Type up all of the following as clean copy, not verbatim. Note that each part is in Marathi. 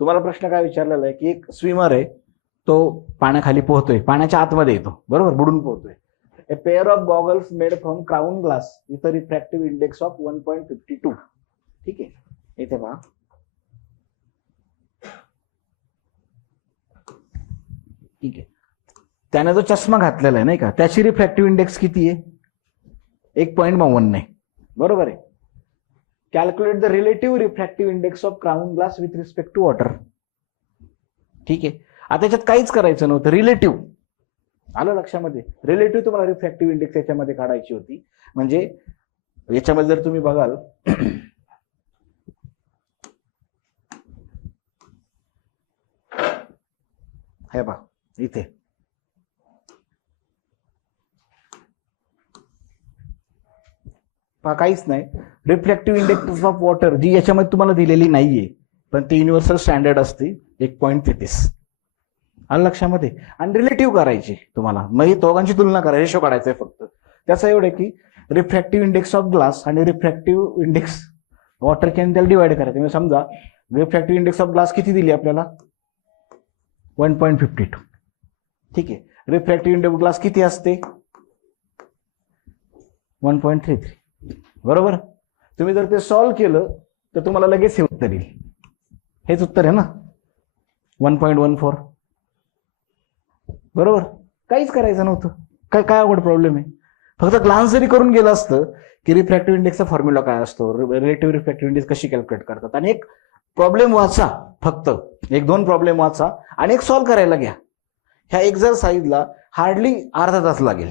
तुम्हाला प्रश्न काय विचारलेला आहे की एक स्विमर आहे, तो पाण्याखाली पोहतोय, पाण्याच्या आतमध्ये येतो, बरोबर, बुडून पोहतोय. A pair of goggles made from crown glass with a refractive index of 1.52. ठीक आहे, इथे पहा. ठीक आहे, त्याने जो चष्मा घातलेला आहे नाही का, त्याची रिफ्रॅक्टिव्ह इंडेक्स किती आहे? 1.52 आहे, बरोबर आहे. Calculate the relative refractive index of crown glass with respect to water. ठीक आहे, आता त्याच्यात काहीच करायचं नव्हतं, रिलेटिव्ह आलं लक्षामध्ये. रिलेटिव्ह तुम्हाला रिफ्रॅक्टिव्ह इंडेक्स याच्यामध्ये काढायची होती. म्हणजे याच्यामध्ये जर तुम्ही बघाल हे पहा इथे पहा, काहीच नाही. रिफ्रॅक्टिव्ह इंडेक्स ऑफ वॉटर जी याच्यामध्ये तुम्हाला दिलेली नाहीये, पण ती युनिव्हर्सल स्टँडर्ड असते 1.33. आलं लक्षामध्ये. आणि रिलेटिव्ह करायची तुम्हाला, मग ही दोघांची तुलना करा, रेशो काढायचा आहे फक्त. त्याचं एवढं की रिफ्रॅक्टिव्ह इंडेक्स ऑफ ग्लास आणि रिफ्रॅक्टिव्ह इंडेक्स वॉटरचे आणि त्याला डिवाइड करायचं. म्हणजे समजा रिफ्रॅक्टिव्ह इंडेक्स ऑफ ग्लास किती दिली आपल्याला? 1.52. ठीक आहे, रिफ्रॅक्टिव्ह इंडेक्स ऑफ ग्लास किती असते? 1.33. बरोबर. तुम्ही जर ते सॉल्व्ह केलं तर तुम्हाला लगेच हे उत्तर येईल. हेच उत्तर आहे ना, 1.14. बरोबर, काहीच करायचं नव्हतं. काय अवघड प्रॉब्लेम आहे? फक्त ग्लान्स जरी करून गेलं असतं की रिफ्रॅक्टिव्ह इंडेक्सचा फॉर्म्युला काय असतो, रिलेटिव्ह रिफ्रॅक्टिव्ह इंडेक्स कशी कॅल्क्युलेट करतात, आणि एक प्रॉब्लेम वाचा, फक्त 1-2 प्रॉब्लेम वाचा आणि एक सॉल्व्ह करायला घ्या. ह्या एक्झरसाइजला हार्डली अर्धा तास लागेल.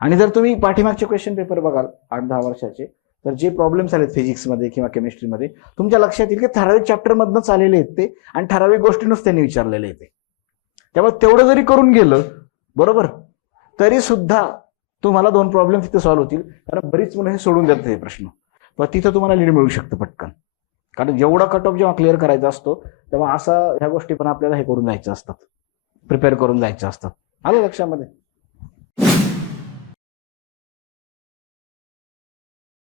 आणि जर तुम्ही पाठीमागचे क्वेश्चन पेपर बघाल 8-10 वर्षाचे, तर जे प्रॉब्लेम्स आलेत फिजिक्समध्ये किंवा केमिस्ट्रीमध्ये, तुमच्या लक्षात येईल की ठराविक चॅप्टर मधनच आलेले आहेत ते, आणि ठराविक गोष्टींच त्यांनी विचारलेले आहेत. त्यामुळे तेवढं जरी करून गेलं, बरोबर, तरी सुद्धा तुम्हाला 2 प्रॉब्लेम तिथे सॉल्व्ह होतील. कारण बरीच मुलं हे सोडून देतात हे प्रश्न, पण तिथं तुम्हाला लीड मिळू शकतं पटकन. कारण जेवढा कट ऑफ जेव्हा क्लिअर करायचा असतो, तेव्हा असा ह्या गोष्टी पण आपल्याला हे करून जायच्या असतात, प्रिपेअर करून जायच्या असतात. आलं लक्षामध्ये.